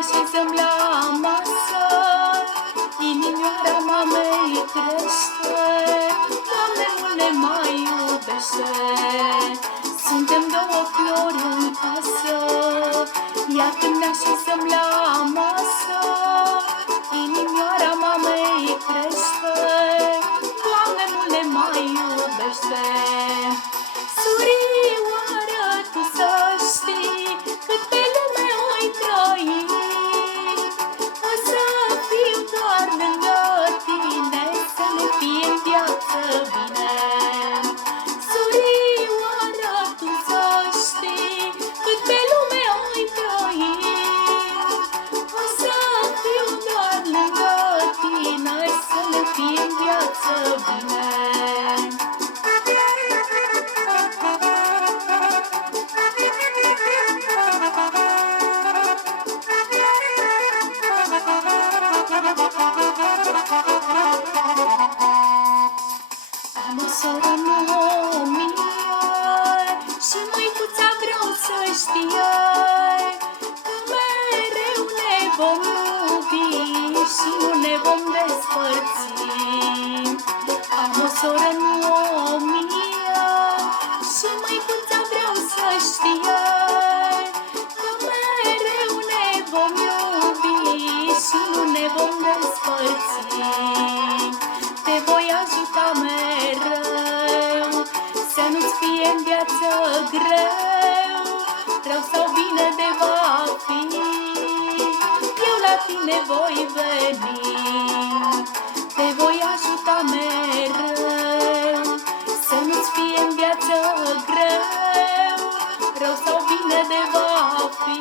așezăm la masă, inimioara mamei crește, Doamne, mult ne mai iubește. Suntem două flori în casă, iar când ne așezăm la masă, inimioara mamei crește, Doamne, mult ne mai iubește. Surioară, tu să știi, cât pe lume oi trăi, o să fiu doar lângă tine, să ne fie în viață bine. Surioară, tu să știi, cât pe lume oi trăi, o să fiu doar lângă tine, să ne fie în viață bine. Am o soră nouă mie și măicuța vreau să știe că mereu ne vom iubi și nu ne vom despărți. Am o soră nouă mie și măicuța vreau să știe că mereu ne vom iubi și nu ne vom despărți. Te voi ajuta mereu, să nu-ți fie în viață greu, rău sau bine de va fi, eu la tine voi veni. Te voi ajuta mereu, să nu-ți fie în viață greu, rău sau bine de va fi,